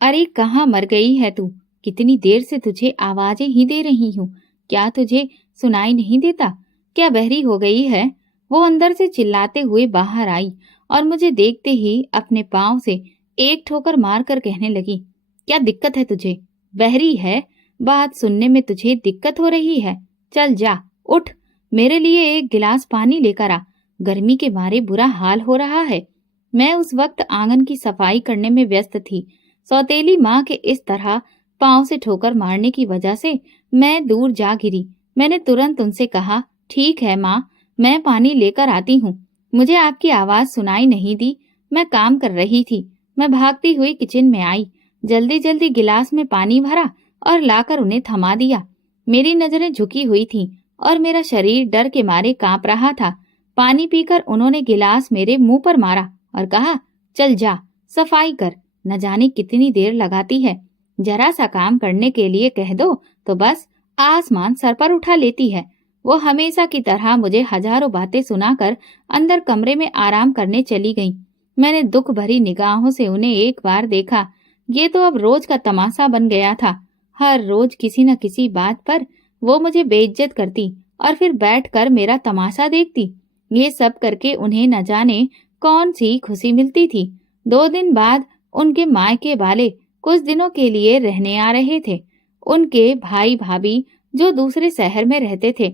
अरे कहाँ मर गई है तू? कितनी देर से तुझे आवाजें ही दे रही हूँ। क्या तुझे सुनाई नहीं देता? क्या बहरी हो गई है? वो अंदर से चिल्लाते हुए बाहर आई और मुझे देखते ही अपने पांव से एक ठोकर मारकर कहने लगी, क्या दिक्कत है तुझे? बहरी है? बात सुनने में तुझे दिक्कत हो रही है? चल जा, उठ, मेरे लिए एक गिलास पानी लेकर आ। गर्मी के मारे बुरा हाल हो रहा है। मैं उस वक्त आंगन की सफाई करने में व्यस्त थी। सौतेली माँ के इस तरह पांव से ठोकर मारने की वजह से मैं दूर जा गिरी। मैंने तुरंत उनसे कहा, ठीक है माँ, मैं पानी लेकर आती हूँ। मुझे आपकी आवाज सुनाई नहीं दी। मैं काम कर रही थी। मैं भागती हुई किचन में आई, जल्दी जल्दी गिलास में पानी भरा और लाकर उन्हें थमा दिया। मेरी नजरें झुकी हुई थीं और मेरा शरीर डर के मारे कांप रहा था। पानी पीकर उन्होंने गिलास मेरे मुंह पर मारा और कहा, चल जा, सफाई कर। न जाने कितनी देर लगाती है। जरा सा काम करने के लिए कह दो तो बस आसमान सर पर उठा लेती है। वो हमेशा की तरह मुझे हजारों बातें सुनाकर अंदर कमरे में आराम करने चली गईं। मैंने दुख भरी निगाहों से उन्हें एक बार देखा। ये तो अब रोज का तमाशा बन गया था। हर रोज किसी न किसी बात पर वो मुझे बेइज्जत करती और फिर बैठकर मेरा तमाशा देखती। ये सब करके उन्हें न जाने कौन सी खुशी मिलती थी। 2 दिन बाद उनके मायके वाले कुछ दिनों के लिए रहने आ रहे थे। उनके भाई भाभी जो दूसरे शहर में रहते थे,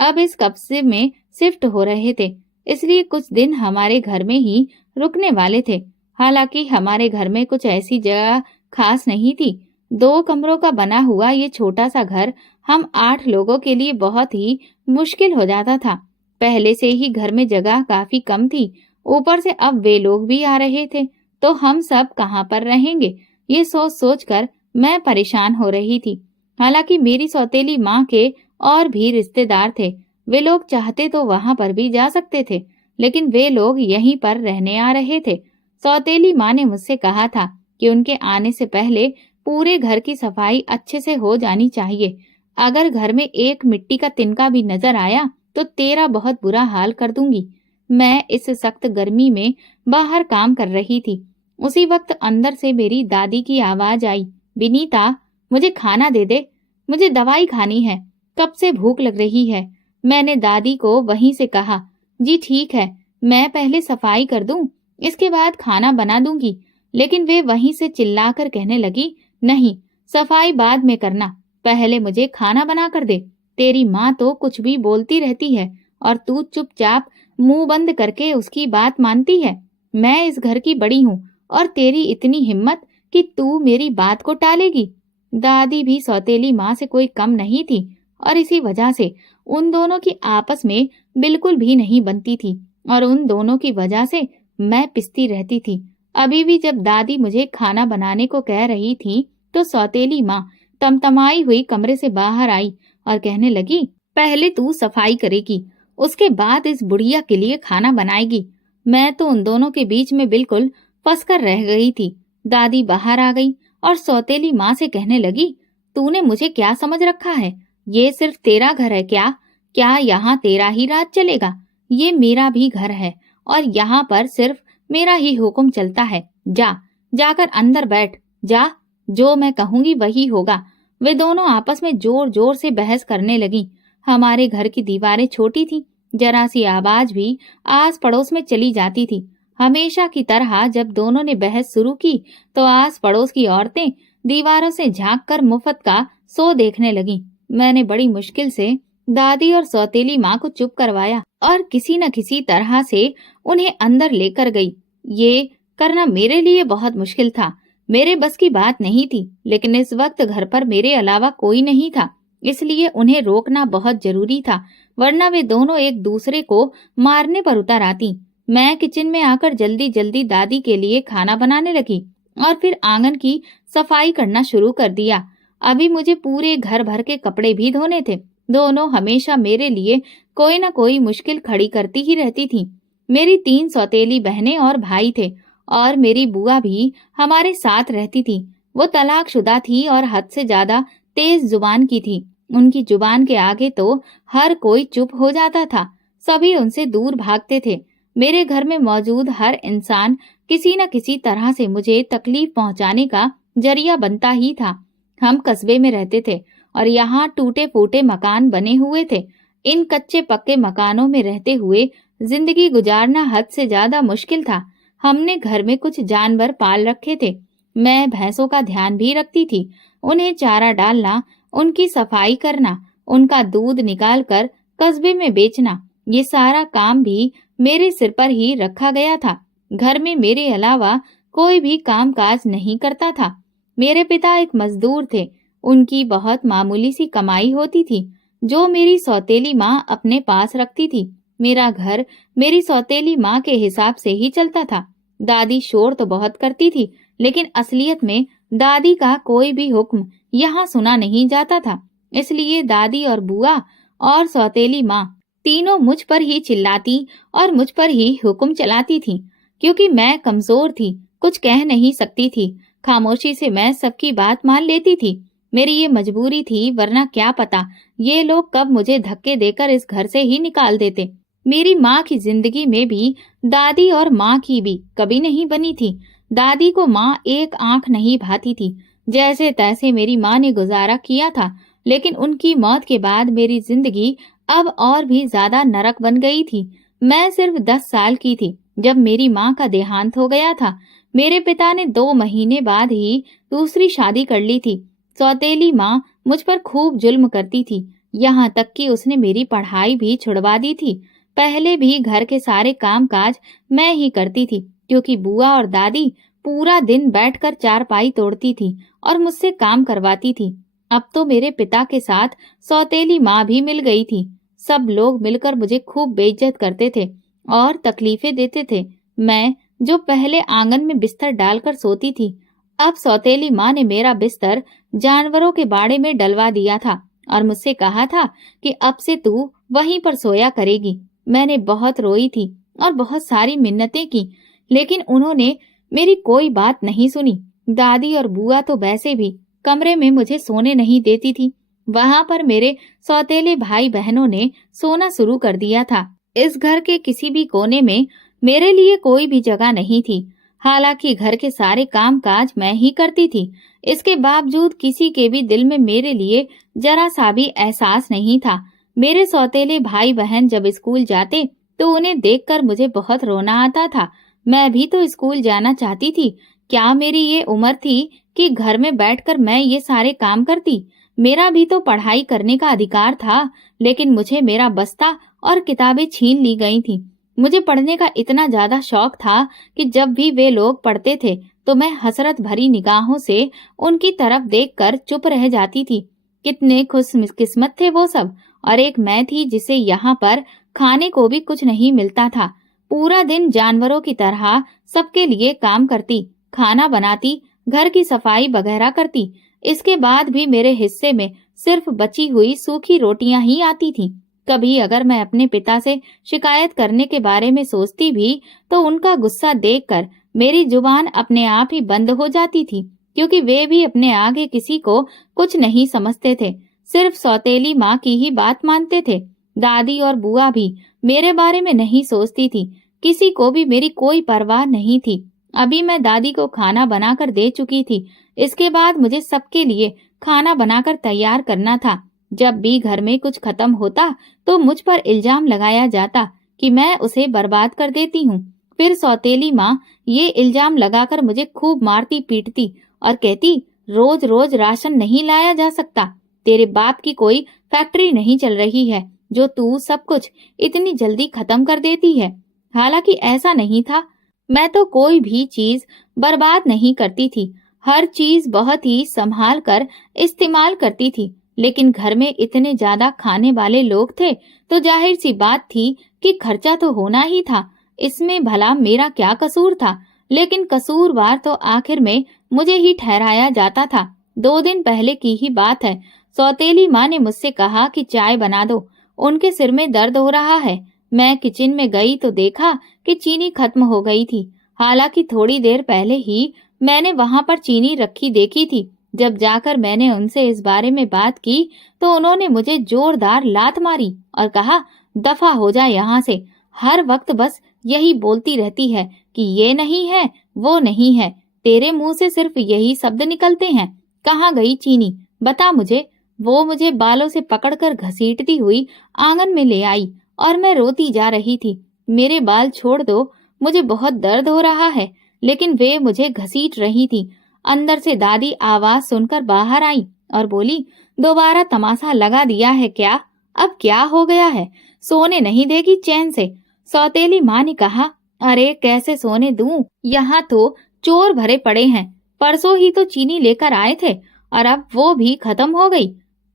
अब इस कब्जे में शिफ्ट हो रहे थे, इसलिए कुछ दिन हमारे घर में ही रुकने वाले थे। हालांकि हमारे घर में कुछ ऐसी जगह खास नहीं थी। 2 कमरों का बना हुआ ये छोटा सा घर हम 8 लोगों के लिए बहुत ही मुश्किल हो जाता था। पहले से ही घर में जगह काफी कम थी, ऊपर से अब वे लोग भी आ रहे थे, तो हम सब कहाँ पर रहेंगे? ये सोच सोच कर मैं परेशान हो रही थी। हालांकि मेरी सौतेली माँ के और भी रिश्तेदार थे। वे लोग चाहते तो वहां पर भी जा सकते थे, लेकिन वे लोग यहीं पर रहने आ रहे थे। सौतेली माँ ने मुझसे कहा था कि उनके आने से पहले पूरे घर की सफाई अच्छे से हो जानी चाहिए। अगर घर में एक मिट्टी का तिनका भी नजर आया तो तेरा बहुत बुरा हाल कर दूंगी। मैं इस सख्त गर्मी में बाहर काम कर रही थी। उसी वक्त अंदर से मेरी दादी की आवाज आई, विनीता, मुझे खाना दे दे, मुझे दवाई खानी है, कब से भूख लग रही है। मैंने दादी को वहीं से कहा, जी ठीक है, मैं पहले सफाई कर दूं, इसके बाद खाना बना दूंगी। लेकिन वे वहीं से चिल्लाकर कहने लगी, नहीं, सफाई बाद में करना, पहले मुझे खाना बना कर दे। तेरी माँ तो कुछ भी बोलती रहती है और तू चुपचाप मुंह बंद करके उसकी बात मानती है। मैं इस घर की बड़ी हूँ और तेरी इतनी हिम्मत कि तू मेरी बात को टालेगी। दादी भी सौतेली माँ से कोई कम नहीं थी और इसी वजह से उन दोनों की आपस में बिल्कुल भी नहीं बनती थी और उन दोनों की वजह से मैं पिसती रहती थी। अभी भी जब दादी मुझे खाना बनाने को कह रही थी तो सौतेली माँ तमतमाई हुई कमरे से बाहर आई और कहने लगी, पहले तू सफाई करेगी, उसके बाद इस बुढ़िया के लिए खाना बनाएगी। मैं तो उन दोनों के बीच में बिल्कुल फंसकर रह गई थी। दादी बाहर आ गई और सौतेली माँ से कहने लगी, तूने मुझे क्या समझ रखा है? ये सिर्फ तेरा घर है क्या? क्या यहाँ तेरा ही राज चलेगा? ये मेरा भी घर है और यहाँ पर सिर्फ मेरा ही हुक्म चलता है। जा, जाकर अंदर बैठ, जा, जो मैं कहूंगी वही होगा। वे दोनों आपस में जोर जोर से बहस करने लगी। हमारे घर की दीवारें छोटी थी, जरा सी आवाज भी आस पड़ोस में चली जाती थी। हमेशा की तरह जब दोनों ने बहस शुरू की तो आस पड़ोस की औरतें दीवारों से झांककर मुफ्त का शो देखने लगीं। मैंने बड़ी मुश्किल से दादी और सौतेली माँ को चुप करवाया और किसी न किसी तरह से उन्हें अंदर लेकर गई। ये करना मेरे लिए बहुत मुश्किल था, मेरे बस की बात नहीं थी, लेकिन इस वक्त घर पर मेरे अलावा कोई नहीं था, इसलिए उन्हें रोकना बहुत जरूरी था, वरना वे दोनों एक दूसरे को मारने पर उतर आती। मैं किचन में आकर जल्दी जल्दी दादी के लिए खाना बनाने लगी और फिर आंगन की सफाई करना शुरू कर दिया। अभी मुझे पूरे घर भर के कपड़े भी धोने थे। दोनों हमेशा मेरे लिए कोई न कोई मुश्किल खड़ी करती ही रहती थी। मेरी 3 सौतेली बहनें और भाई थे और मेरी बुआ भी हमारे साथ रहती थी। वो तलाकशुदा थी और हद से ज्यादा तेज जुबान की थी। उनकी जुबान के आगे तो हर कोई चुप हो जाता था, सभी उनसे दूर भागते थे। मेरे घर में मौजूद हर इंसान किसी न किसी तरह से मुझे तकलीफ पहुंचाने का जरिया बनता ही था। हम कस्बे में रहते थे और यहाँ टूटे फूटे मकान बने हुए थे। इन कच्चे पक्के मकानों में रहते हुए जिंदगी गुजारना हद से ज्यादा मुश्किल था। हमने घर में कुछ जानवर पाल रखे थे। मैं भैंसों का ध्यान भी रखती थी। उन्हें चारा डालना, उनकी सफाई करना, उनका दूध निकाल कर कस्बे में बेचना, ये सारा काम भी मेरे सिर पर ही रखा गया था। घर में मेरे अलावा कोई भी काम काज नहीं करता था। मेरे पिता एक मजदूर थे। उनकी बहुत मामूली सी कमाई होती थी जो मेरी सौतेली माँ अपने पास रखती थी। मेरा घर मेरी सौतेली माँ के हिसाब से ही चलता था। दादी शोर तो बहुत करती थी, लेकिन असलियत में दादी का कोई भी हुक्म यहाँ सुना नहीं जाता था। इसलिए दादी और बुआ और सौतेली माँ तीनों मुझ पर ही चिल्लाती और मुझ पर ही हुक्म चलाती थी। क्योंकि मैं कमजोर थी, कुछ कह नहीं सकती थी। खामोशी से मैं सबकी बात मान लेती थी। मेरी ये मजबूरी थी, वरना क्या पता ये लोग कब मुझे धक्के देकर इस घर से ही निकाल देते। मेरी माँ की जिंदगी में भी दादी और माँ की भी कभी नहीं बनी थी। दादी को माँ एक आंख नहीं भाती थी। जैसे तैसे मेरी माँ ने गुजारा किया था, लेकिन उनकी मौत के बाद मेरी जिंदगी अब और भी ज्यादा नरक बन गई थी। मैं सिर्फ 10 साल की थी जब मेरी माँ का देहांत हो गया था। मेरे पिता ने 2 महीने बाद ही दूसरी शादी कर ली थी। सौतेली माँ मुझ पर खूब जुल्म करती थी, यहाँ तक कि उसने मेरी पढ़ाई भी छुड़वा दी थी। पहले भी घर के सारे काम काज मैं ही करती थी, क्योंकि बुआ और दादी पूरा दिन बैठकर चारपाई तोड़ती थी और मुझसे काम करवाती थी। अब तो मेरे पिता के साथ सौतेली माँ भी मिल गई थी। सब लोग मिलकर मुझे खूब बेइज्जत करते थे और तकलीफें देते थे। मैं जो पहले आंगन में बिस्तर डालकर सोती थी, अब सौतेली माँ ने मेरा बिस्तर जानवरों के बाड़े में डलवा दिया था और मुझसे कहा था कि अब से तू वहीं पर सोया करेगी। मैंने बहुत रोई थी और बहुत सारी मिन्नतें की, लेकिन उन्होंने मेरी कोई बात नहीं सुनी। दादी और बुआ तो वैसे भी कमरे में मुझे सोने नहीं देती थी। वहां पर मेरे सौतेले भाई बहनों ने सोना शुरू कर दिया था। इस घर के किसी भी कोने में मेरे लिए कोई भी जगह नहीं थी। हालांकि घर के सारे काम काज मैं ही करती थी, इसके बावजूद किसी के भी दिल में मेरे लिए जरा सा भी एहसास नहीं था। मेरे सौतेले भाई बहन जब स्कूल जाते तो उन्हें देखकर मुझे बहुत रोना आता था। मैं भी तो स्कूल जाना चाहती थी। क्या मेरी ये उम्र थी कि घर में बैठकर मैं ये सारे काम करती? मेरा भी तो पढ़ाई करने का अधिकार था, लेकिन मुझे मेरा बस्ता और किताबें छीन ली गई थी। मुझे पढ़ने का इतना ज्यादा शौक था कि जब भी वे लोग पढ़ते थे तो मैं हसरत भरी निगाहों से उनकी तरफ देखकर चुप रह जाती थी। कितने खुशकिस्मत थे वो सब, और एक मैं थी जिसे यहाँ पर खाने को भी कुछ नहीं मिलता था। पूरा दिन जानवरों की तरह सबके लिए काम करती, खाना बनाती, घर की सफाई वगैरह करती। इसके बाद भी मेरे हिस्से में सिर्फ बची हुई सूखी रोटियां ही आती थीं। कभी अगर मैं अपने पिता से शिकायत करने के बारे में सोचती भी तो उनका गुस्सा देखकर मेरी जुबान अपने आप ही बंद हो जाती थी, क्योंकि वे भी अपने आगे किसी को कुछ नहीं समझते थे, सिर्फ सौतेली माँ की ही बात मानते थे। दादी और बुआ भी मेरे बारे में नहीं सोचती थी, किसी को भी मेरी कोई परवाह नहीं थी। अभी मैं दादी को खाना बनाकर दे चुकी थी, इसके बाद मुझे सबके लिए खाना बनाकर तैयार करना था। जब भी घर में कुछ खत्म होता तो मुझ पर इल्जाम लगाया जाता कि मैं उसे बर्बाद कर देती हूँ। फिर सौतेली माँ ये इल्जाम लगाकर मुझे खूब मारती पीटती और कहती, रोज रोज राशन नहीं लाया जा सकता। तेरे बाप की कोई फैक्ट्री नहीं चल रही है जो तू सब कुछ इतनी जल्दी खत्म कर देती है। हालांकि ऐसा नहीं था। मैं तो कोई भी चीज बर्बाद नहीं करती थी, हर चीज बहुत ही संभाल कर इस्तेमाल करती थी। लेकिन घर में इतने ज्यादा खाने वाले लोग थे तो जाहिर सी बात थी कि खर्चा तो होना ही था। इसमें भला मेरा क्या कसूर था? लेकिन कसूरवार तो आखिर में मुझे ही ठहराया जाता था। 2 दिन पहले की ही बात है। सौतेली माँ ने मुझसे कहा कि चाय बना दो, उनके सिर में दर्द हो रहा है। मैं किचन में गई तो देखा कि चीनी खत्म हो गई थी। हालांकि थोड़ी देर पहले ही मैंने वहां पर चीनी रखी देखी थी। जब जाकर मैंने उनसे इस बारे में बात की तो उन्होंने मुझे जोरदार लात मारी और कहा, दफा हो जा यहाँ से। हर वक्त बस यही बोलती रहती है कि ये नहीं है, वो नहीं है। तेरे मुंह से सिर्फ यही शब्द निकलते हैं। कहाँ गई चीनी, बता मुझे। वो मुझे बालों से पकड़कर घसीटती हुई आंगन में ले आई और मैं रोती जा रही थी। मेरे बाल छोड़ दो, मुझे बहुत दर्द हो रहा है। लेकिन वे मुझे घसीट रही थी। अंदर से दादी आवाज सुनकर बाहर आई और बोली, दोबारा तमाशा लगा दिया है क्या? अब क्या हो गया है? सोने नहीं देगी चैन से? सौतेली माँ ने कहा, अरे कैसे सोने दूं, यहाँ तो चोर भरे पड़े हैं। परसों ही तो चीनी लेकर आए थे और अब वो भी खत्म हो गई।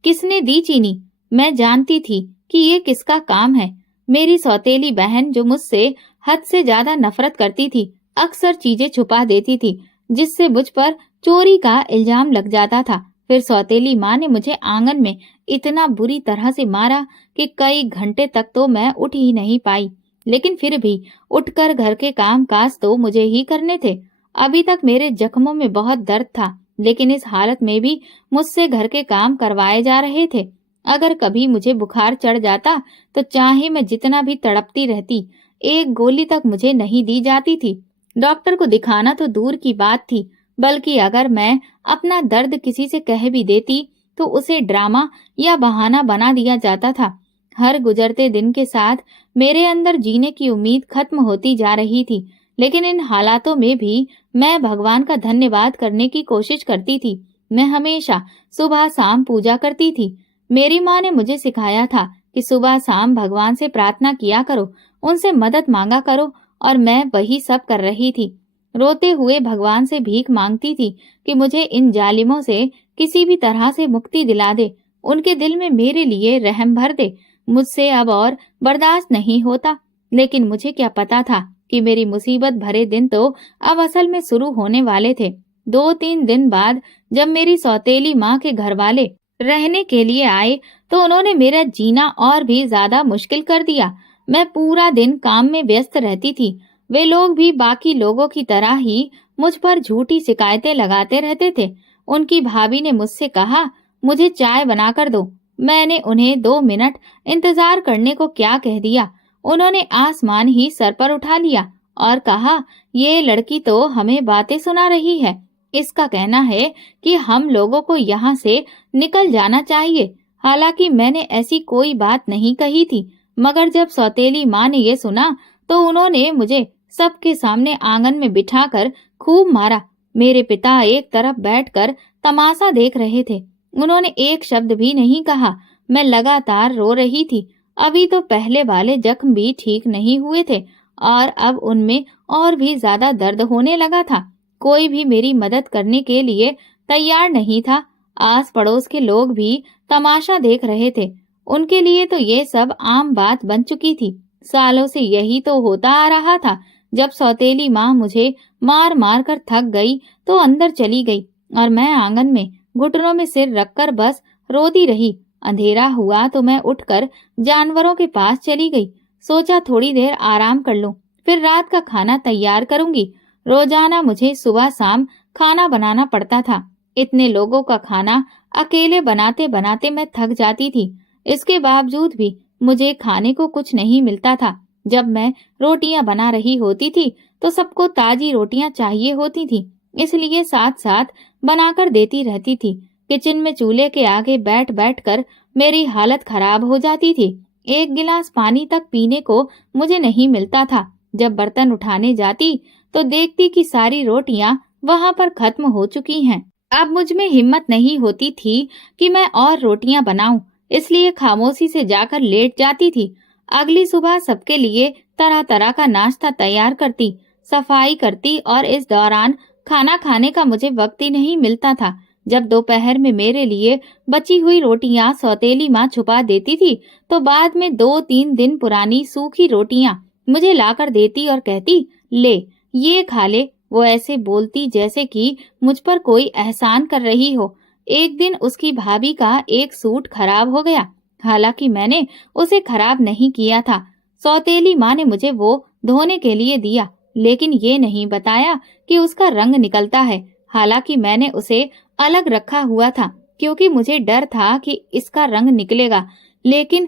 किसने दी चीनी? मैं जानती थी कि ये किसका काम है। मेरी सौतेली बहन जो मुझसे हद से ज्यादा नफरत करती थी, अक्सर चीजें छुपा देती थी जिससे मुझ पर चोरी का इल्जाम लग जाता था। फिर सौतेली माँ ने मुझे आंगन में इतना बुरी तरह से मारा कि कई घंटे तक तो मैं उठ ही नहीं पाई। लेकिन फिर भी उठकर घर के काम काज तो मुझे ही करने थे। अभी तक मेरे जख्मों में बहुत दर्द था, लेकिन इस हालत में भी मुझसे घर के काम करवाए जा रहे थे। अगर कभी मुझे बुखार चढ़ जाता तो चाहे मैं जितना भी तड़पती रहती, एक गोली तक मुझे नहीं दी जाती थी। डॉक्टर को दिखाना तो दूर की बात थी, बल्कि अगर मैं अपना दर्द किसी से कह भी देती तो उसे ड्रामा या बहाना बना दिया जाता था। हर गुजरते दिन के साथ मेरे अंदर जीने की उम्मीद खत्म होती जा रही थी। लेकिन इन हालातों में भी मैं भगवान का धन्यवाद करने की कोशिश करती थी। मैं हमेशा सुबह शाम पूजा करती थी। मेरी माँ ने मुझे सिखाया था कि सुबह शाम भगवान से प्रार्थना किया करो, उनसे मदद मांगा करो, और मैं वही सब कर रही थी। रोते हुए भगवान से भीख मांगती थी कि मुझे इन जालिमों से किसी भी तरह से मुक्ति दिला दे, उनके दिल में मेरे लिए रहम भर दे। मुझसे अब और बर्दाश्त नहीं होता। लेकिन मुझे क्या पता था कि मेरी मुसीबत भरे दिन तो अब असल में शुरू होने वाले थे। 2-3 दिन बाद जब मेरी सौतेली माँ के घर वाले रहने के लिए आए तो उन्होंने मेरा जीना और भी ज्यादा मुश्किल कर दिया। मैं पूरा दिन काम में व्यस्त रहती थी। वे लोग भी बाकी लोगों की तरह ही मुझ पर झूठी शिकायतें लगाते रहते थे। उनकी भाभी ने मुझसे कहा, मुझे चाय बनाकर दो। मैंने उन्हें 2 मिनट इंतजार करने को क्या कह दिया। उन्होंने आसमान ही सर पर उठा लिया और कहा, ये लड़की तो हमें बातें सुना रही है। इसका कहना है कि हम लोगों को यहाँ से निकल जाना चाहिए। हालांकि मैंने ऐसी कोई बात नहीं कही थी, मगर जब सौतेली माँ ने ये सुना तो उन्होंने मुझे सबके सामने आंगन में बिठाकर खूब मारा। मेरे पिता एक तरफ बैठकर तमाशा देख रहे थे। उन्होंने एक शब्द भी नहीं कहा। मैं लगातार रो रही थी। अभी तो पहले वाले जख्म भी ठीक नहीं हुए थे और अब उनमें और भी ज्यादा दर्द होने लगा था। कोई भी मेरी मदद करने के लिए तैयार नहीं था। आस पड़ोस के लोग भी तमाशा देख रहे थे। उनके लिए तो ये सब आम बात बन चुकी थी। सालों से यही तो होता आ रहा था। जब सौतेली माँ मुझे मार मार कर थक गई तो अंदर चली गई और मैं आंगन में घुटनों में सिर रखकर बस रोती रही। अंधेरा हुआ तो मैं उठकर जानवरों के पास चली गई। सोचा थोड़ी देर आराम कर लूं, फिर रात का खाना तैयार करूंगी। रोजाना मुझे सुबह शाम खाना बनाना पड़ता था। इतने लोगों का खाना अकेले बनाते बनाते मैं थक जाती थी। इसके बावजूद भी मुझे खाने को कुछ नहीं मिलता था। जब मैं रोटियां बना रही होती थी तो सबको ताजी रोटियां चाहिए होती थी, इसलिए साथ साथ बनाकर देती रहती थी। किचन में चूल्हे के आगे बैठ बैठ कर मेरी हालत खराब हो जाती थी। एक गिलास पानी तक पीने को मुझे नहीं मिलता था। जब बर्तन उठाने जाती तो देखती कि सारी रोटियां वहां पर खत्म हो चुकी हैं। अब मुझ में हिम्मत नहीं होती थी कि मैं और रोटियां बनाऊं, इसलिए खामोशी से जाकर लेट जाती थी। अगली सुबह सबके लिए तरह तरह का नाश्ता तैयार करती, सफाई करती और इस दौरान खाना खाने का मुझे वक्त ही नहीं मिलता था। जब दोपहर में मेरे लिए बची हुई रोटियां सौतेली माँ छुपा देती थी तो बाद में 2-3 दिन पुरानी सूखी रोटियां मुझे लाकर देती और कहती, ले ये खा ले। वो ऐसे बोलती जैसे कि मुझ पर कोई एहसान कर रही हो। एक दिन उसकी भाभी का एक सूट खराब हो गया। हालांकि मैंने उसे खराब नहीं किया था। सौतेली माँ ने मुझे वो धोने के लिए दिया, लेकिन ये नहीं बताया कि उसका रंग निकलता है। हालांकि मैंने उसे अलग रखा हुआ था क्योंकि मुझे डर था कि इसका रंग निकलेगा। लेकिन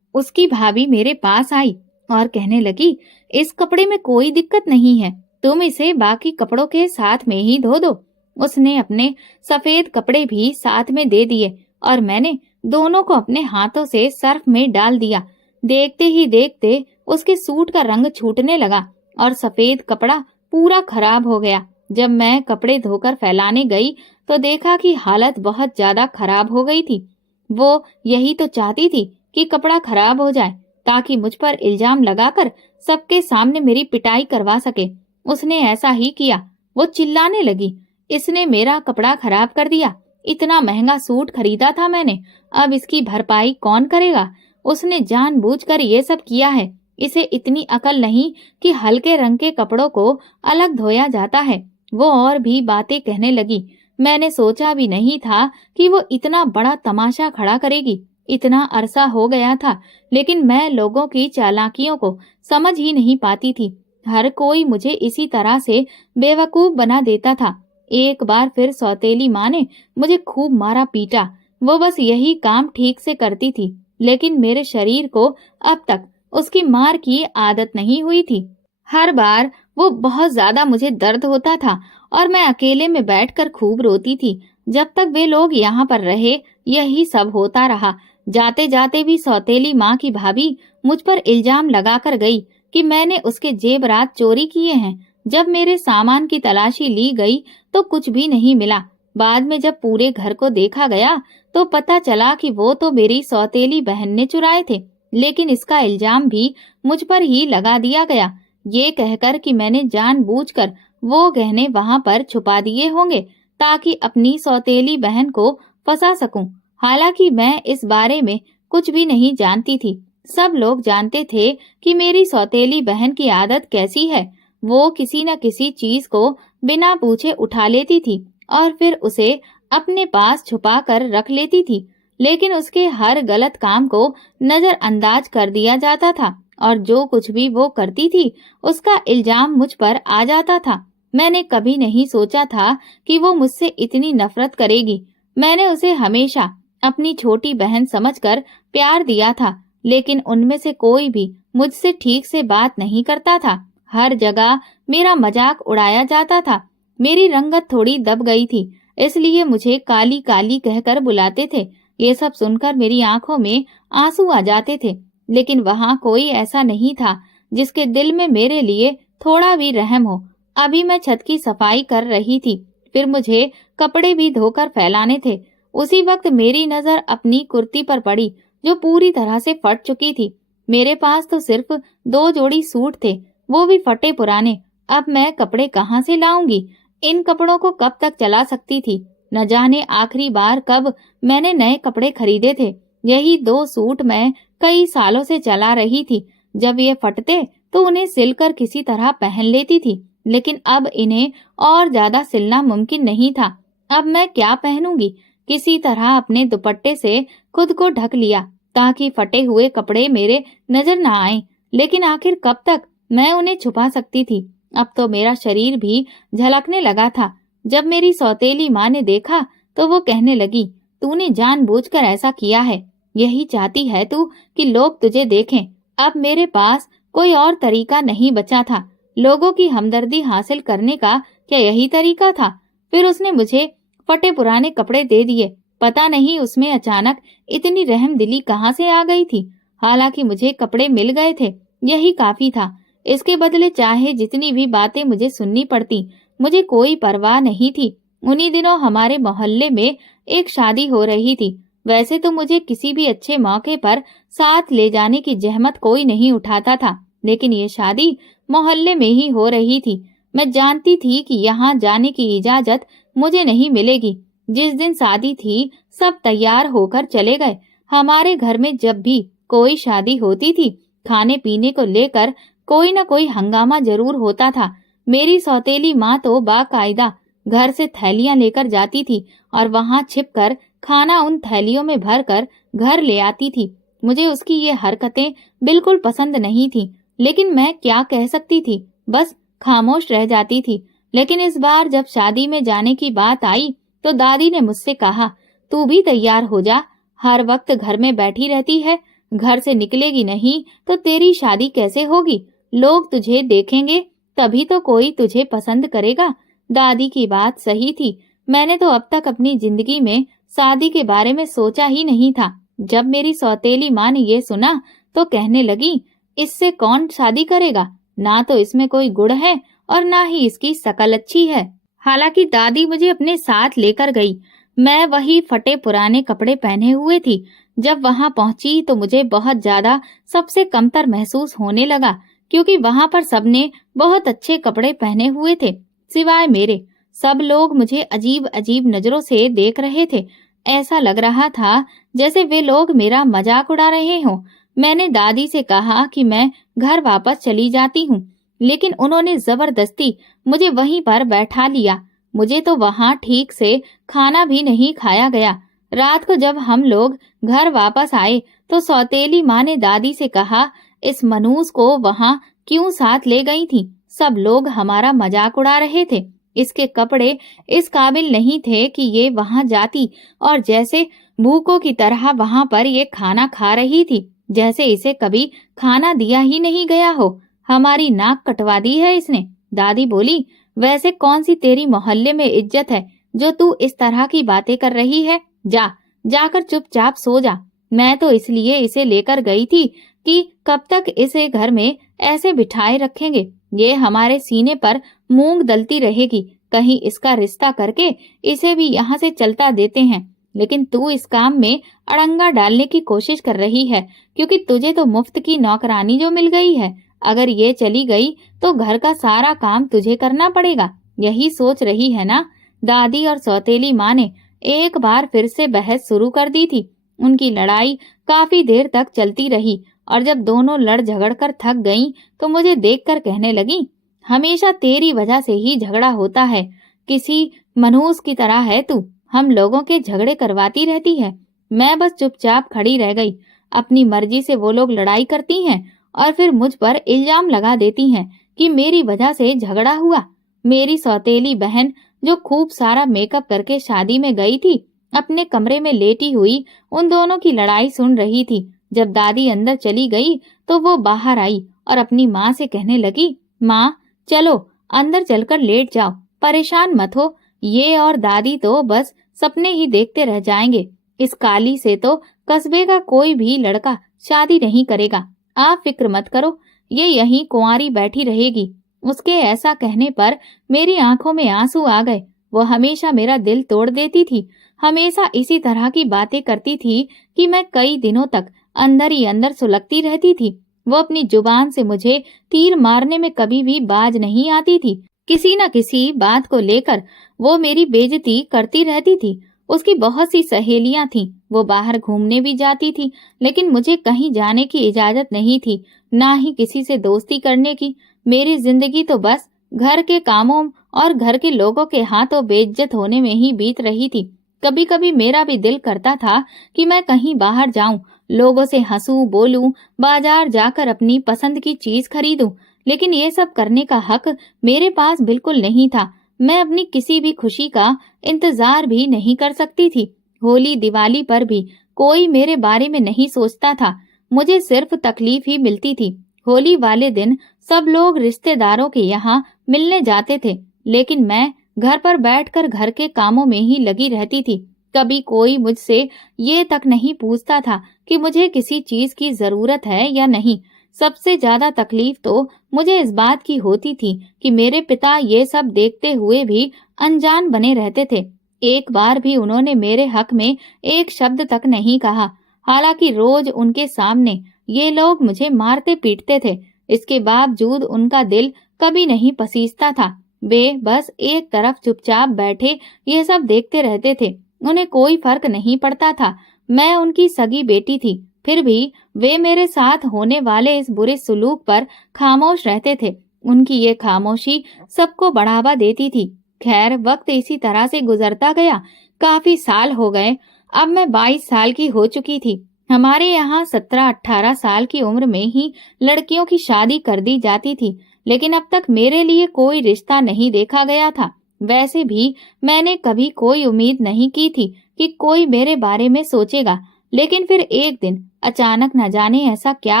उसकी भाभी मेरे पास आई और कहने लगी, इस कपड़े में कोई दिक्कत नहीं है, तुम इसे बाकी कपड़ों के साथ में ही धो दो। उसने अपने सफेद कपड़े भी साथ में दे दिए और मैंने दोनों को अपने हाथों से सर्फ में डाल दिया। देखते ही देखते उसके सूट का रंग छूटने लगा और सफेद कपड़ा पूरा खराब हो गया। जब मैं कपड़े धोकर फैलाने गई तो देखा कि हालत बहुत ज्यादा खराब हो गई थी। वो यही तो चाहती थी कि कपड़ा खराब हो जाए ताकि मुझ पर इल्जाम लगाकर सबके सामने मेरी पिटाई करवा सके। उसने ऐसा ही किया। वो चिल्लाने लगी, इसने मेरा कपड़ा खराब कर दिया। इतना महंगा सूट खरीदा था मैंने, अब इसकी भरपाई कौन करेगा? उसने जानबूझकर ये सब किया है। इसे इतनी अकल नहीं कि हल्के रंग के कपड़ों को अलग धोया जाता है। वो और भी बातें कहने लगी। मैंने सोचा भी नहीं था कि वो इतना बड़ा तमाशा खड़ा करेगी। इतना अरसा हो गया था, लेकिन मैं लोगों की चालाकियों को समझ ही नहीं पाती थी। हर कोई मुझे इसी तरह से बेवकूफ बना देता था। एक बार फिर सौतेली माँ ने मुझे खूब मारा पीटा। वो बस यही काम ठीक से करती थी, लेकिन मेरे शरीर को अब तक उसकी मार की आदत नहीं हुई थी। हर बार वो बहुत ज्यादा मुझे दर्द होता था और मैं अकेले में बैठकर खूब रोती थी। जब तक वे लोग यहाँ पर रहे यही सब होता रहा। जाते जाते भी सौतेली माँ की भाभी मुझ पर इल्जाम लगाकर गई कि मैंने उसके जेवरात चोरी किए हैं। जब मेरे सामान की तलाशी ली गई तो कुछ भी नहीं मिला। बाद में जब पूरे घर को देखा गया तो पता चला कि वो तो मेरी सौतेली बहन ने चुराए थे, लेकिन इसका इल्जाम भी मुझ पर ही लगा दिया गया, ये कहकर कि मैंने जानबूझकर वो गहने वहां पर छुपा दिए होंगे ताकि अपनी सौतेली बहन को फंसा सकूं। हालांकि मैं इस बारे में कुछ भी नहीं जानती थी। सब लोग जानते थे कि मेरी सौतेली बहन की आदत कैसी है। वो किसी न किसी चीज को बिना पूछे उठा लेती थी और फिर उसे अपने पास छुपा कर रख लेती थी, लेकिन उसके हर गलत काम को नजरअंदाज कर दिया जाता था और जो कुछ भी वो करती थी उसका इल्जाम मुझ पर आ जाता था। मैंने कभी नहीं सोचा था कि वो मुझसे इतनी नफरत करेगी। मैंने उसे हमेशा अपनी छोटी बहन समझकर प्यार दिया था, लेकिन उनमें से कोई भी मुझसे ठीक से बात नहीं करता था। हर जगह मेरा मजाक उड़ाया जाता था। मेरी रंगत थोड़ी दब गई थी, इसलिए मुझे काली काली कहकर बुलाते थे। ये सब सुनकर मेरी आंखों में आंसू आ जाते थे, लेकिन वहाँ कोई ऐसा नहीं था जिसके दिल में मेरे लिए थोड़ा भी रहम हो। अभी मैं छत की सफाई कर रही थी, फिर मुझे कपड़े भी धोकर फैलाने थे। उसी वक्त मेरी नजर अपनी कुर्ती पर पड़ी जो पूरी तरह से फट चुकी थी। मेरे पास तो सिर्फ 2 जोड़ी सूट थे, वो भी फटे पुराने। अब मैं कपड़े कहाँ से लाऊंगी? इन कपड़ों को कब तक चला सकती थी? न जाने आखिरी बार कब मैंने नए कपड़े खरीदे थे। यही 2 सूट मैं कई सालों से चला रही थी। जब ये फटते तो उन्हें सिलकर किसी तरह पहन लेती थी, लेकिन अब इन्हें और ज्यादा सिलना मुमकिन नहीं था। अब मैं क्या पहनूंगी? किसी तरह अपने दुपट्टे से खुद को ढक लिया ताकि फटे हुए कपड़े मेरे नजर न आए, लेकिन आखिर कब तक मैं उन्हें छुपा सकती थी? अब तो मेरा शरीर भी झलकने लगा था। जब मेरी सौतेली माँ ने देखा तो वो कहने लगी, तूने जानबूझकर ऐसा किया है। यही चाहती है तू कि लोग तुझे देखें। अब मेरे पास कोई और तरीका नहीं बचा था। लोगों की हमदर्दी हासिल करने का क्या यही तरीका था? फिर उसने मुझे फटे पुराने कपड़े दे दिए। पता नहीं उसमें अचानक इतनी रहमदिली कहाँ से आ गई थी। हालांकि मुझे कपड़े मिल गए थे, यही काफी था। इसके बदले चाहे जितनी भी बातें मुझे सुननी पड़ती, मुझे कोई परवाह नहीं थी। उन्हीं दिनों हमारे मोहल्ले में एक शादी हो रही थी। वैसे तो मुझे किसी भी अच्छे मौके पर साथ ले जाने की जहमत कोई नहीं उठाता था, लेकिन ये शादी मोहल्ले में ही हो रही थी। मैं जानती थी कि यहाँ जाने की इजाजत मुझे नहीं मिलेगी। जिस दिन शादी थी सब तैयार होकर चले गए। हमारे घर में जब भी कोई शादी होती थी, खाने पीने को लेकर कोई न कोई हंगामा जरूर होता था। मेरी सौतेली माँ तो बाकायदा घर से थैलियां लेकर जाती थी और वहां छिपकर खाना उन थैलियों में भरकर घर ले आती थी। मुझे उसकी ये हरकतें बिल्कुल पसंद नहीं थी, लेकिन मैं क्या कह सकती थी? बस खामोश रह जाती थी। लेकिन इस बार जब शादी में जाने की बात आई तो दादी ने मुझसे कहा, तू भी तैयार हो जा। हर वक्त घर में बैठी रहती है, घर से निकलेगी नहीं तो तेरी शादी कैसे होगी? लोग तुझे देखेंगे तभी तो कोई तुझे पसंद करेगा। दादी की बात सही थी। मैंने तो अब तक अपनी जिंदगी में शादी के बारे में सोचा ही नहीं था। जब मेरी सौतेली माँ ने ये सुना तो कहने लगी, इससे कौन शादी करेगा? ना तो इसमें कोई गुण है और ना ही इसकी शकल अच्छी है। हालांकि दादी मुझे अपने साथ लेकर गई। मैं वही फटे पुराने कपड़े पहने हुए थी। जब वहां पहुंची तो मुझे बहुत ज्यादा सबसे कमतर महसूस होने लगा, क्योंकि वहां पर सबने बहुत अच्छे कपड़े पहने हुए थे सिवाय मेरे। सब लोग मुझे अजीब अजीब नजरों से देख रहे थे। ऐसा लग रहा था जैसे वे लोग मेरा मजाक उड़ा रहे हों। मैंने दादी से कहा कि मैं घर वापस चली जाती हूँ, लेकिन उन्होंने जबरदस्ती मुझे वहीं पर बैठा लिया। मुझे तो वहां ठीक से खाना भी नहीं खाया गया। रात को जब हम लोग घर वापस आए तो सौतेली माँ ने दादी से कहा, इस मनूस को वहां क्यों साथ ले गई थी? सब लोग हमारा मजाक उड़ा रहे थे। इसके कपड़े इस काबिल नहीं थे कि ये वहां जाती और जैसे भूखों की तरह वहां पर ये खाना खा रही थी, जैसे इसे कभी खाना दिया ही नहीं गया हो। हमारी नाक कटवा दी है इसने। दादी बोली, वैसे कौन सी तेरी मोहल्ले में इज्जत है जो तू इस तरह की बातें कर रही है? जाकर चुपचाप सो जा। मैं तो इसलिए इसे लेकर गई थी कि कब तक इसे घर में ऐसे बिठाए रखेंगे। ये हमारे सीने पर मूंग दलती रहेगी। कहीं इसका रिश्ता करके इसे भी यहाँ से चलता देते हैं। लेकिन तू इस काम में अड़ंगा डालने की कोशिश कर रही है, क्योंकि तुझे तो मुफ्त की नौकरानी जो मिल गई है। अगर ये चली गई तो घर का सारा काम तुझे करना पड़ेगा। यही सोच रही है ना? दादी और सौतेली माँ ने एक बार फिर से बहस शुरू कर दी थी। उनकी लड़ाई काफी देर तक चलती रही और जब दोनों लड़ झगड़ कर थक गईं तो मुझे देखकर कहने लगी, हमेशा तेरी वजह से ही झगड़ा होता है। किसी मनहूस की तरह है तू। हम लोगों के झगड़े करवाती रहती है। मैं बस चुपचाप खड़ी रह गई। अपनी मर्जी से वो लोग लड़ाई करती हैं और फिर मुझ पर इल्जाम लगा देती हैं कि मेरी वजह से झगड़ा हुआ। मेरी सौतेली बहन जो खूब सारा मेकअप करके शादी में गई थी, अपने कमरे में लेटी हुई उन दोनों की लड़ाई सुन रही थी। जब दादी अंदर चली गई तो वो बाहर आई और अपनी माँ से कहने लगी, माँ चलो अंदर चलकर लेट जाओ, परेशान मत हो। ये और दादी तो बस सपने ही देखते रह जाएंगे। इस काली से तो कस्बे का कोई भी लड़का शादी नहीं करेगा। आप फिक्र मत करो, ये यहीं कुंवारी बैठी रहेगी। उसके ऐसा कहने पर मेरी आंखों में आंसू आ गए। वो हमेशा मेरा दिल तोड़ देती थी। हमेशा इसी तरह की बातें करती थी कि मैं कई दिनों तक अंदर ही अंदर सुलगती रहती थी। वो अपनी जुबान से मुझे तीर मारने में कभी भी बाज नहीं आती थी। किसी न किसी बात को लेकर वो मेरी बेइज्जती करती रहती थी। उसकी बहुत सी सहेलियां थीं। वो बाहर घूमने भी जाती थी, लेकिन मुझे कहीं जाने की इजाजत नहीं थी, ना ही किसी से दोस्ती करने की। मेरी जिंदगी तो बस घर के कामों और घर के लोगों के हाथों बेइज्जत होने में ही बीत रही थी। कभी कभी मेरा भी दिल करता था कि मैं कहीं बाहर जाऊं, लोगों से हंसूं बोलूं, बाजार जाकर अपनी पसंद की चीज खरीदूं, लेकिन ये सब करने का हक मेरे पास बिल्कुल नहीं था। मैं अपनी किसी भी खुशी का इंतजार भी नहीं कर सकती थी। होली दिवाली पर भी कोई मेरे बारे में नहीं सोचता था। मुझे सिर्फ तकलीफ ही मिलती थी। होली वाले दिन सब लोग रिश्तेदारों के यहाँ मिलने जाते थे, लेकिन मैं घर पर बैठकर घर के कामों में ही लगी रहती थी। कभी कोई मुझसे ये तक नहीं पूछता था कि मुझे किसी चीज की जरूरत है या नहीं। सबसे ज्यादा तकलीफ तो मुझे इस बात की होती थी कि मेरे पिता ये सब देखते हुए भी अनजान बने रहते थे। एक बार भी उन्होंने मेरे हक में एक शब्द तक नहीं कहा। हालांकि रोज उनके सामने ये लोग मुझे मारते पीटते थे। इसके बावजूद उनका दिल कभी नहीं पसीजता था। वे बस एक तरफ चुपचाप बैठे ये सब देखते रहते थे। उन्हें कोई फर्क नहीं पड़ता था। मैं उनकी सगी बेटी थी, फिर भी वे मेरे साथ होने वाले इस बुरे सलूक पर खामोश रहते थे। उनकी ये खामोशी सबको बढ़ावा देती थी। खैर, वक्त इसी तरह से गुजरता गया। काफी साल हो गए। अब मैं 22 साल की हो चुकी थी। हमारे यहाँ 17-18 साल की उम्र में ही लड़कियों की शादी कर दी जाती थी, लेकिन अब तक मेरे लिए कोई रिश्ता नहीं देखा गया था। वैसे भी मैंने कभी कोई उम्मीद नहीं की थी कि कोई मेरे बारे में सोचेगा। लेकिन फिर एक दिन अचानक न जाने ऐसा क्या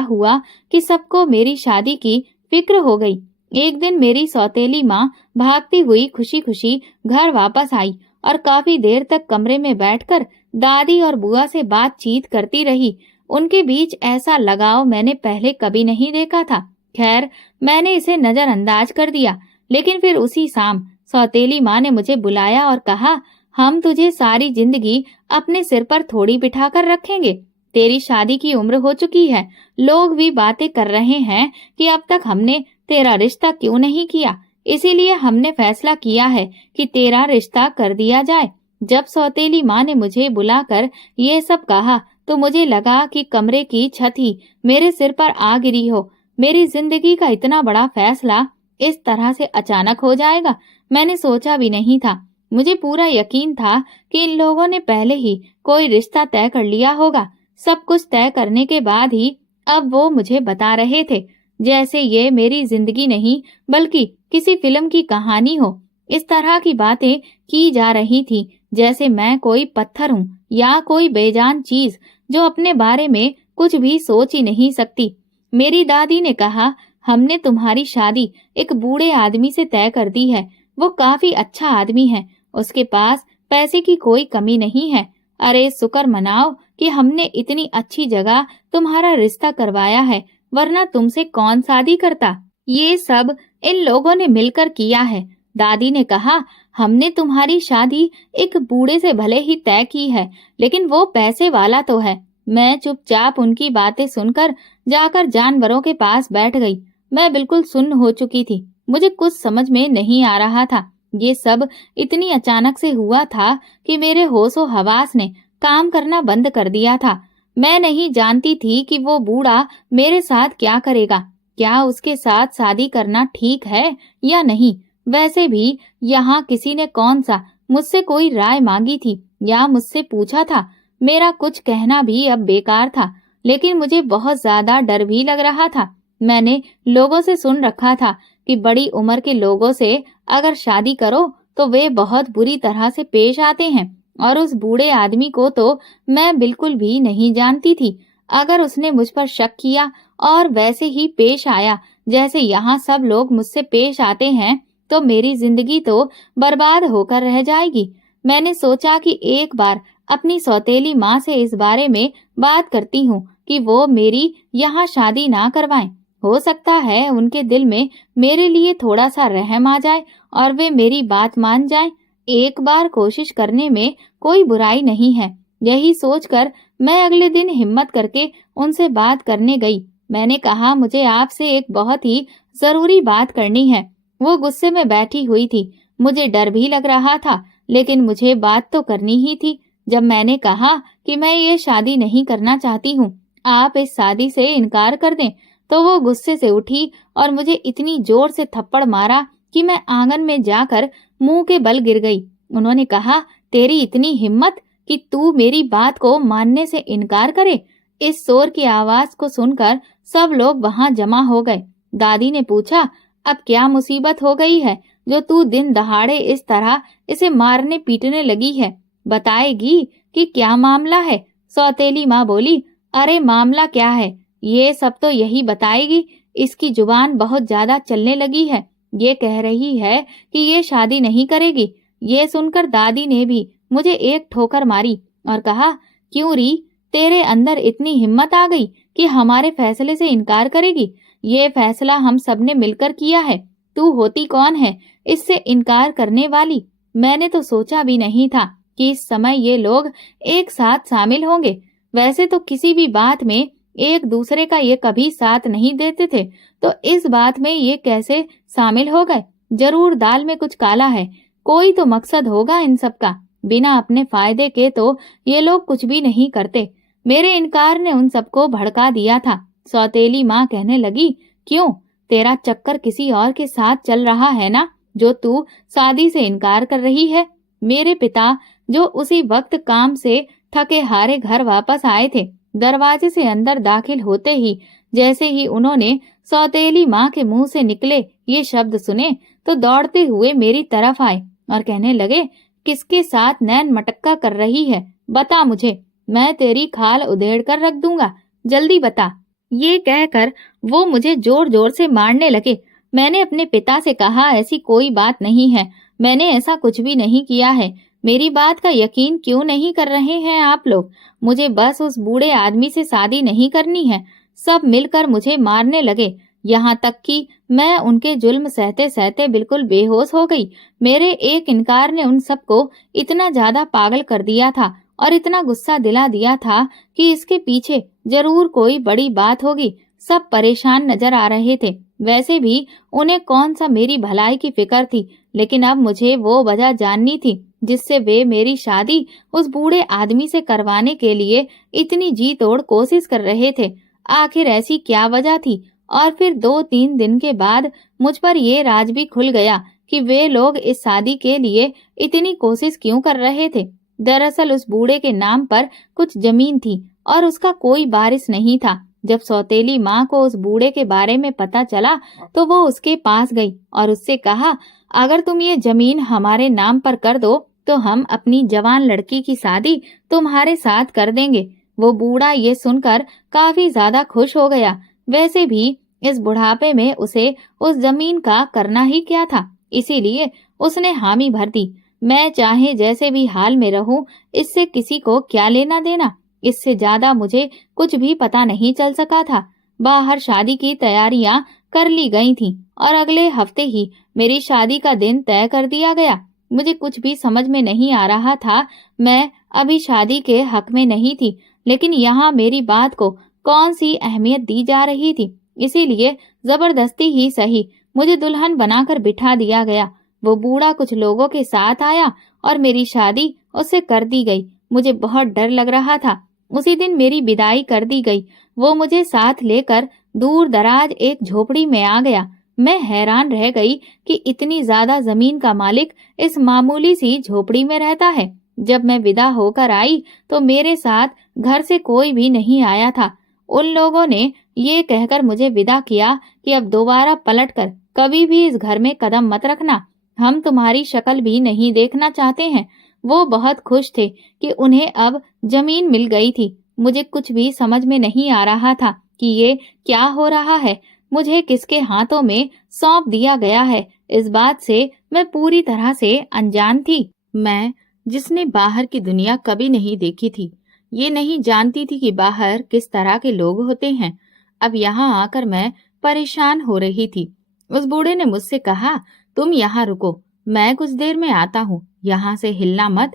हुआ कि सबको मेरी शादी की फिक्र हो गई। एक दिन मेरी सौतेली माँ भागती हुई खुशी खुशी घर वापस आई और काफी देर तक कमरे में बैठकर दादी और बुआ से बातचीत करती रही। उनके बीच ऐसा लगाव मैंने पहले कभी नहीं देखा था। खैर, मैंने इसे नजरअंदाज कर दिया। लेकिन फिर उसी शाम सौतेली माँ ने मुझे बुलाया और कहा, हम तुझे सारी जिंदगी अपने सिर पर थोड़ी बिठाकर रखेंगे। तेरी शादी की उम्र हो चुकी है। लोग भी बातें कर रहे हैं कि अब तक हमने तेरा रिश्ता क्यों नहीं किया। इसीलिए हमने फैसला किया है कि तेरा रिश्ता कर दिया जाए। जब सौतेली माँ ने मुझे बुलाकर ये सब कहा तो मुझे लगा कि कमरे की छत ही मेरे सिर पर आ गिरी हो। मेरी जिंदगी का इतना बड़ा फैसला इस तरह से अचानक हो जाएगा, मैंने सोचा भी नहीं था। मुझे पूरा यकीन था कि इन लोगों ने पहले ही कोई रिश्ता तय कर लिया होगा। सब कुछ तय करने के बाद ही अब वो मुझे बता रहे थे, जैसे ये मेरी जिंदगी नहीं बल्कि किसी फिल्म की कहानी हो। इस तरह की बातें की जा रही थी जैसे मैं कोई पत्थर हूँ या कोई बेजान चीज जो अपने बारे में कुछ भी सोच ही नहीं सकती। मेरी दादी ने कहा, हमने तुम्हारी शादी एक बूढ़े आदमी से तय कर दी है। वो काफी अच्छा आदमी है, उसके पास पैसे की कोई कमी नहीं है। अरे शुक्र मनाओ कि हमने इतनी अच्छी जगह तुम्हारा रिश्ता करवाया है, वरना तुमसे कौन शादी करता। ये सब इन लोगों ने मिलकर किया है। दादी ने कहा, हमने तुम्हारी शादी एक बूढ़े से भले ही तय की है, लेकिन वो पैसे वाला तो है। मैं चुपचाप उनकी बातें सुनकर जाकर जानवरों के पास बैठ गई। मैं बिल्कुल सुन्न हो चुकी थी। मुझे कुछ समझ में नहीं आ रहा था। ये सब इतनी अचानक से हुआ था कि मेरे होशो हवास ने काम करना बंद कर दिया था। मैं नहीं जानती थी कि वो बूढ़ा मेरे साथ क्या करेगा। क्या उसके साथ शादी करना ठीक है या नहीं। वैसे भी यहाँ किसी ने कौन सा मुझसे कोई राय मांगी थी या मुझसे पूछा था। मेरा कुछ कहना भी अब बेकार था। लेकिन मुझे बहुत ज्यादा डर भी लग रहा था। मैंने लोगों से सुन रखा था कि बड़ी उम्र के लोगों से अगर शादी करो तो वे बहुत बुरी तरह से पेश आते हैं, और उस बूढ़े आदमी को तो मैं बिल्कुल भी नहीं जानती थी। अगर उसने मुझ पर शक किया और वैसे ही पेश आया जैसे यहाँ सब लोग मुझसे पेश आते हैं, तो मेरी जिंदगी तो बर्बाद होकर रह जाएगी। मैंने सोचा कि एक बार अपनी सौतेली माँ से इस बारे में बात करती हूँ कि वो मेरी यहाँ शादी ना करवाएं। हो सकता है उनके दिल में मेरे लिए थोड़ा सा रहम आ जाए और वे मेरी बात मान जाएं। एक बार कोशिश करने में कोई बुराई नहीं है। यही सोचकर मैं अगले दिन हिम्मत करके उनसे बात करने गई। मैंने कहा, मुझे आपसे एक बहुत ही जरूरी बात करनी है। वो गुस्से में बैठी हुई थी। मुझे डर भी लग रहा था, लेकिन मुझे बात तो करनी ही थी। जब मैंने कहा कि मैं ये शादी नहीं करना चाहती हूँ, आप इस शादी से इनकार कर दें, तो वो गुस्से से उठी और मुझे इतनी जोर से थप्पड़ मारा कि मैं आंगन में जाकर मुंह के बल गिर गई। उन्होंने कहा, तेरी इतनी हिम्मत कि तू मेरी बात को मानने से इनकार करे। इस शोर की आवाज को सुनकर सब लोग वहां जमा हो गए। दादी ने पूछा, अब क्या मुसीबत हो गई है जो तू दिन दहाड़े इस तरह इसे मारने पीटने लगी है। बताएगी कि क्या मामला है। सौतेली माँ बोली, अरे मामला क्या है, ये सब तो यही बताएगी। इसकी जुबान बहुत ज्यादा चलने लगी है। ये कह रही है कि ये शादी नहीं करेगी। ये सुनकर दादी ने भी मुझे एक ठोकर मारी और कहा, क्यों री, तेरे अंदर इतनी हिम्मत आ गई कि हमारे फैसले से इनकार करेगी। ये फैसला हम सबने मिलकर किया है। तू होती कौन है इससे इनकार करने वाली। मैंने तो सोचा भी नहीं था कि इस समय ये लोग एक साथ शामिल होंगे। वैसे तो किसी भी बात में एक दूसरे का ये कभी साथ नहीं देते थे, तो इस बात में ये कैसे शामिल हो गए। जरूर दाल में कुछ काला है। कोई तो मकसद होगा इन सब का। बिना अपने फायदे के तो ये लोग कुछ भी नहीं करते। मेरे इनकार ने उन सबको भड़का दिया था। सौतेली माँ कहने लगी, क्यों, तेरा चक्कर किसी और के साथ चल रहा है ना, जो तू शादी से इनकार कर रही है। मेरे पिता जो उसी वक्त काम से थके हारे घर वापस आए थे, दरवाजे से अंदर दाखिल होते ही जैसे ही उन्होंने सौतेली माँ के मुंह से निकले ये शब्द सुने, तो दौड़ते हुए मेरी तरफ आए और कहने लगे, किसके साथ नैन मटक्का कर रही है, बता मुझे, मैं तेरी खाल उधेड़ कर रख दूंगा, जल्दी बता। ये कहकर वो मुझे जोर जोर से मारने लगे। मैंने अपने पिता से कहा ऐसी कोई बात नहीं है, मैंने ऐसा कुछ भी नहीं किया है। मेरी बात का यकीन क्यों नहीं कर रहे हैं आप लोग? मुझे बस उस बूढ़े आदमी से शादी नहीं करनी है। सब मिलकर मुझे मारने लगे, यहाँ तक कि मैं उनके जुल्म सहते सहते बिल्कुल बेहोश हो गई। मेरे एक इनकार ने उन सबको इतना ज्यादा पागल कर दिया था और इतना गुस्सा दिला दिया था कि इसके पीछे जरूर कोई बड़ी बात होगी। सब परेशान नजर आ रहे थे। वैसे भी उन्हें कौन सा मेरी भलाई की फिक्र थी, लेकिन अब मुझे वो वजह जाननी थी जिससे वे मेरी शादी उस बूढ़े आदमी से करवाने के लिए इतनी जी तोड़ कोशिश कर रहे थे। आखिर ऐसी क्या वजह थी? और फिर 2-3 दिन के बाद मुझ पर ये राज भी खुल गया कि वे लोग इस शादी के लिए इतनी कोशिश क्यों कर रहे थे। दरअसल उस बूढ़े के नाम पर कुछ जमीन थी और उसका कोई वारिस नहीं था। जब सौतेली माँ को उस बूढ़े के बारे में पता चला तो वो उसके पास गई और उससे कहा, अगर तुम ये जमीन हमारे नाम पर कर दो तो हम अपनी जवान लड़की की शादी तुम्हारे साथ कर देंगे। वो बूढ़ा ये सुनकर काफी ज्यादा खुश हो गया। वैसे भी इस बुढ़ापे में उसे उस जमीन का करना ही क्या था, इसीलिए उसने हामी भर दी। मैं चाहे जैसे भी हाल में रहूं, इससे किसी को क्या लेना देना। इससे ज्यादा मुझे कुछ भी पता नहीं चल सका था। बाहर शादी की तैयारियां कर ली गई थीं और अगले हफ्ते ही मेरी शादी का दिन तय कर दिया गया। मुझे कुछ भी समझ में नहीं आ रहा था। मैं अभी शादी के हक में नहीं थी, लेकिन यहाँ मेरी बात को कौन सी अहमियत दी जा रही थी, इसीलिए जबरदस्ती ही सही मुझे दुल्हन बनाकर बिठा दिया गया। वो बूढ़ा कुछ लोगों के साथ आया और मेरी शादी उससे कर दी गई। मुझे बहुत डर लग रहा था। उसी दिन मेरी विदाई कर दी गई। वो मुझे साथ लेकर दूर दराज एक झोपड़ी में आ गया। मैं हैरान रह गई कि इतनी ज्यादा जमीन का मालिक इस मामूली सी झोपड़ी में रहता है। जब मैं विदा होकर आई तो मेरे साथ घर से कोई भी नहीं आया था। उन लोगों ने ये कहकर मुझे विदा किया कि अब दोबारा पलटकर कभी भी इस घर में कदम मत रखना, हम तुम्हारी शक्ल भी नहीं देखना चाहते हैं। वो बहुत खुश थे कि उन्हें अब जमीन मिल गई थी। मुझे कुछ भी समझ में नहीं आ रहा था कि ये क्या हो रहा है, मुझे किसके हाथों में सौंप दिया गया है। इस बात से मैं पूरी तरह से अनजान थी। मैं, जिसने बाहर की दुनिया कभी नहीं देखी थी, ये नहीं जानती थी कि बाहर किस तरह के लोग होते हैं। अब यहाँ आकर मैं परेशान हो रही थी। उस बूढ़े ने मुझसे कहा, तुम यहाँ रुको, मैं कुछ देर में आता हूँ, यहाँ से हिलना मत।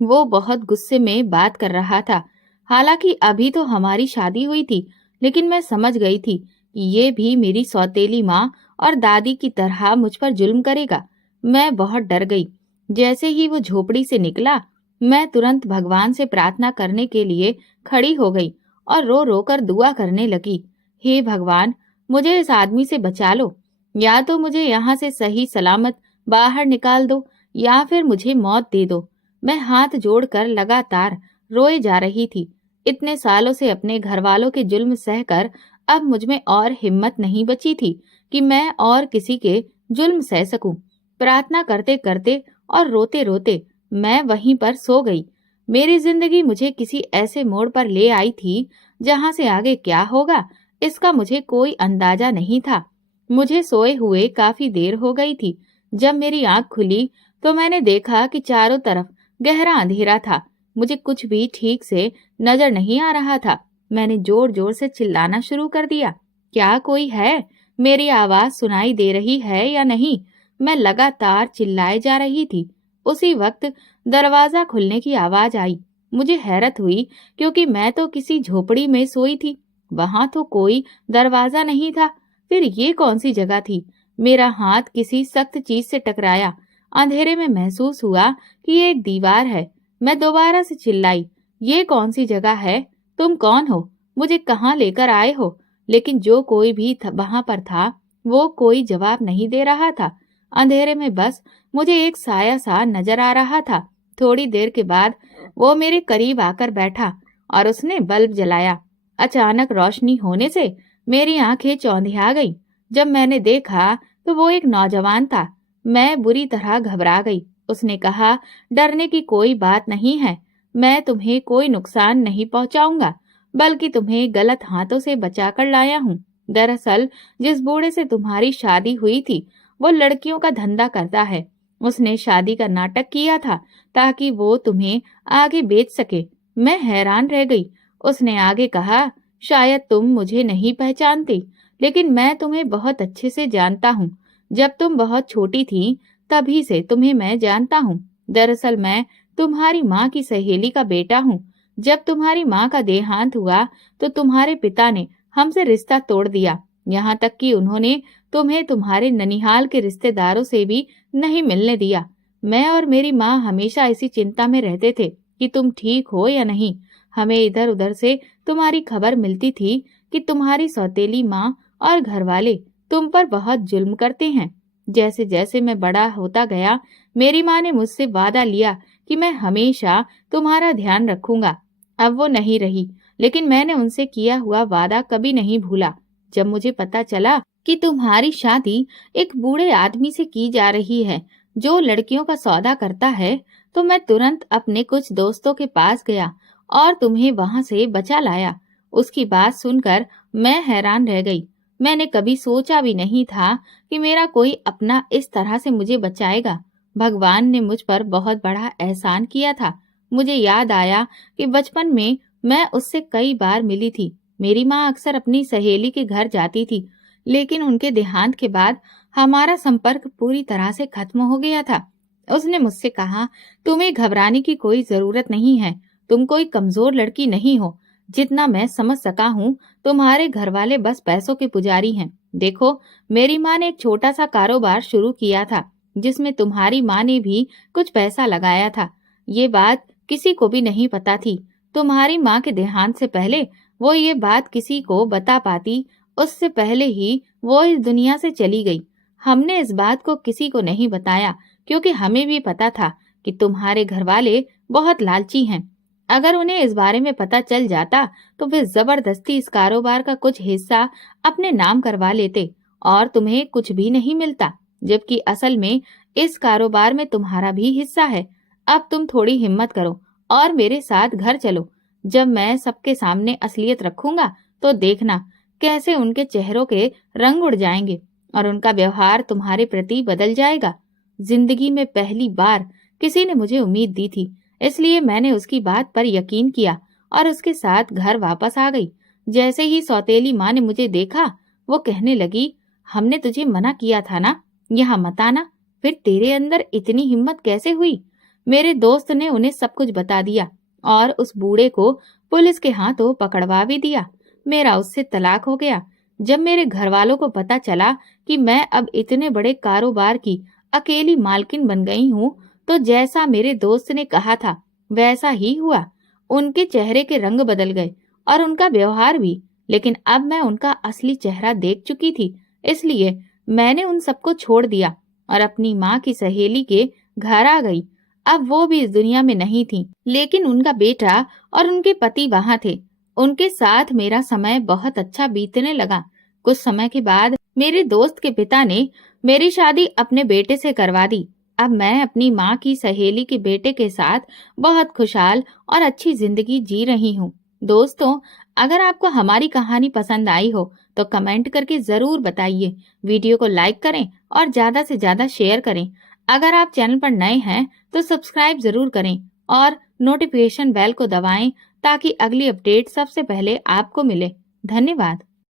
वो बहुत गुस्से में बात कर रहा था। हालांकि अभी तो हमारी शादी हुई थी, लेकिन मैं समझ गई थी कि ये भी मेरी सौतेली माँ और दादी की तरह मुझ पर जुल्म करेगा। मैं बहुत डर गई। जैसे ही वो झोपड़ी से निकला, मैं तुरंत भगवान से प्रार्थना करने के लिए खड़ी हो गई और रो रो कर दुआ करने लगी। हे भगवान, मुझे इस आदमी से बचा लो। या तो मुझे यहाँ से सही सलामत बाहर निकाल दो या फिर मुझे मौत दे दो। मैं हाथ जोड़कर लगातार रोए जा रही थी। इतने सालों से अपने घर वालों के जुल्म सहकर अब मुझ में और हिम्मत नहीं बची थी कि मैं और किसी के जुल्म सह सकूं। प्रार्थना करते करते और रोते रोते मैं वहीं पर सो गई। मेरी जिंदगी मुझे किसी ऐसे मोड़ पर ले आई थी जहां से आगे क्या होगा इसका मुझे कोई अंदाजा नहीं था। मुझे सोए हुए काफी देर हो गई थी। जब मेरी आंख खुली तो मैंने देखा कि चारों तरफ गहरा अंधेरा था। मुझे कुछ भी ठीक से नजर नहीं आ रहा था। मैंने जोर जोर से चिल्लाना शुरू कर दिया, क्या कोई है? मेरी आवाज सुनाई दे रही है या नहीं? मैं लगातार चिल्लाए जा रही थी। उसी वक्त दरवाजा खुलने की आवाज आई। मुझे हैरत हुई क्योंकि मैं तो किसी झोपड़ी में सोई थी, वहां तो कोई दरवाजा नहीं था। फिर ये कौन सी जगह थी? मेरा हाथ किसी सख्त चीज से टकराया। अंधेरे में महसूस हुआ कि ये एक दीवार है। मैं दोबारा से चिल्लाई, ये कौन सी जगह है? तुम कौन हो? मुझे कहाँ लेकर आए हो? लेकिन जो कोई भी वहां पर था वो कोई जवाब नहीं दे रहा था। अंधेरे में बस मुझे एक साया सा नजर आ रहा था। थोड़ी देर के बाद वो मेरे करीब आकर बैठा और उसने बल्ब जलाया। अचानक रोशनी होने से मेरी आंखें चौंधिया गई। जब मैंने देखा तो वो एक नौजवान था। मैं बुरी तरह घबरा गई। उसने कहा, डरने की कोई बात नहीं है, मैं तुम्हें कोई नुकसान नहीं पहुंचाऊंगा, बल्कि तुम्हें गलत हाथों से बचाकर लाया हूँ। दरअसल जिस बूढ़े से तुम्हारी शादी हुई थी वो लड़कियों का धंधा करता है। उसने शादी का नाटक किया था ताकि वो तुम्हें आगे बेच सके। मैं हैरान रह गई। उसने आगे कहा, शायद तुम मुझे नहीं पहचानती, लेकिन मैं तुम्हें बहुत अच्छे से जानता हूँ। जब तुम बहुत छोटी थी तभी से तुम्हें मैं जानता हूँ। दरअसल मैं तुम्हारी माँ की सहेली का बेटा हूँ। जब तुम्हारी माँ का देहांत हुआ तो तुम्हारे पिता ने हमसे रिश्ता तोड़ दिया। यहाँ तक कि उन्होंने तुम्हें तुम्हारे ननिहाल के रिश्तेदारों से भी नहीं मिलने दिया। मैं और मेरी माँ हमेशा इसी चिंता में रहते थे कि तुम ठीक हो या नहीं। हमें इधर उधर से तुम्हारी खबर मिलती थी कि तुम्हारी सौतेली माँ और घरवाले तुम पर बहुत जुल्म करते हैं। जैसे जैसे मैं बड़ा होता गया, मेरी माँ ने मुझसे वादा लिया कि मैं हमेशा तुम्हारा ध्यान रखूंगा। अब वो नहीं रही, लेकिन मैंने उनसे किया हुआ वादा कभी नहीं भूला। जब मुझे पता चला कि तुम्हारी शादी एक बूढ़े आदमी से की जा रही है जो लड़कियों का सौदा करता है, तो मैं तुरंत अपने कुछ दोस्तों के पास गया और तुम्हें वहां से बचा लाया। उसकी बात सुनकर मैं हैरान रह गई। मैंने कभी सोचा भी नहीं था कि मेरा कोई अपना इस तरह से मुझे बचाएगा। भगवान ने मुझ पर बहुत बड़ा एहसान किया था। मुझे याद आया कि बचपन में मैं उससे कई बार मिली थी। मेरी माँ अक्सर अपनी सहेली के घर जाती थी, लेकिन उनके देहांत के बाद हमारा संपर्क पूरी तरह से खत्म हो गया था। उसने मुझसे कहा, तुम्हें घबराने की कोई जरूरत नहीं है। तुम कोई कमजोर लड़की नहीं हो। जितना मैं समझ सका हूँ, तुम्हारे घर वाले बस पैसों के पुजारी हैं। देखो, मेरी माँ ने एक छोटा सा कारोबार शुरू किया था जिसमें तुम्हारी माँ ने भी कुछ पैसा लगाया था। ये बात किसी को भी नहीं पता थी। तुम्हारी माँ के देहांत से पहले वो ये बात किसी को बता पाती, उससे पहले ही वो इस दुनिया से चली गई। हमने इस बात को किसी को नहीं बताया क्योंकि हमें भी पता था कि तुम्हारे घर वाले बहुत लालची हैं। अगर उन्हें इस बारे में पता चल जाता तो वे जबरदस्ती इस कारोबार का कुछ हिस्सा अपने नाम करवा लेते और तुम्हें कुछ भी नहीं मिलता, जबकि असल में इस कारोबार में तुम्हारा भी हिस्सा है। अब तुम थोड़ी हिम्मत करो और मेरे साथ घर चलो। जब मैं सबके सामने असलियत रखूंगा तो देखना कैसे उनके चेहरों के रंग उड़ जाएंगे और उनका व्यवहार तुम्हारे प्रति बदल जाएगा। जिंदगी में पहली बार किसी ने मुझे उम्मीद दी थी, इसलिए मैंने उसकी बात पर यकीन किया और उसके साथ घर वापस आ गई। जैसे ही सौतेली माँ ने मुझे देखा, वो कहने लगी, हमने तुझे मना किया था ना, यहाँ मत आना। फिर तेरे अंदर इतनी हिम्मत कैसे हुई? मेरे दोस्त ने उन्हें सब कुछ बता दिया और उस बूढ़े को पुलिस के हाथों पकड़वा भी दिया। मेरा उससे तलाक हो गया। जब मेरे घर वालों को पता चला कि मैं अब इतने बड़े कारोबार की अकेली मालकिन बन गई हूँ, तो जैसा मेरे दोस्त ने कहा था वैसा ही हुआ। उनके चेहरे के रंग बदल गए और उनका व्यवहार भी, लेकिन अब मैं उनका असली चेहरा देख चुकी थी, इसलिए मैंने उन सबको छोड़ दिया और अपनी माँ की सहेली के घर आ गई। अब वो भी इस दुनिया में नहीं थी, लेकिन उनका बेटा और उनके पति वहां थे। उनके साथ मेरा समय बहुत अच्छा बीतने लगा। कुछ समय के बाद मेरे दोस्त के पिता ने मेरी शादी अपने बेटे से करवा दी। अब मैं अपनी माँ की सहेली के बेटे के साथ बहुत खुशहाल और अच्छी जिंदगी जी रही हूँ। दोस्तों, अगर आपको हमारी कहानी पसंद आई हो तो कमेंट करके जरूर बताइए। वीडियो को लाइक करें और ज्यादा से ज्यादा शेयर करें। अगर आप चैनल पर नए हैं तो सब्सक्राइब जरूर करें और नोटिफिकेशन बेल को दबाएं ताकि अगली अपडेट सबसे पहले आपको मिले। धन्यवाद।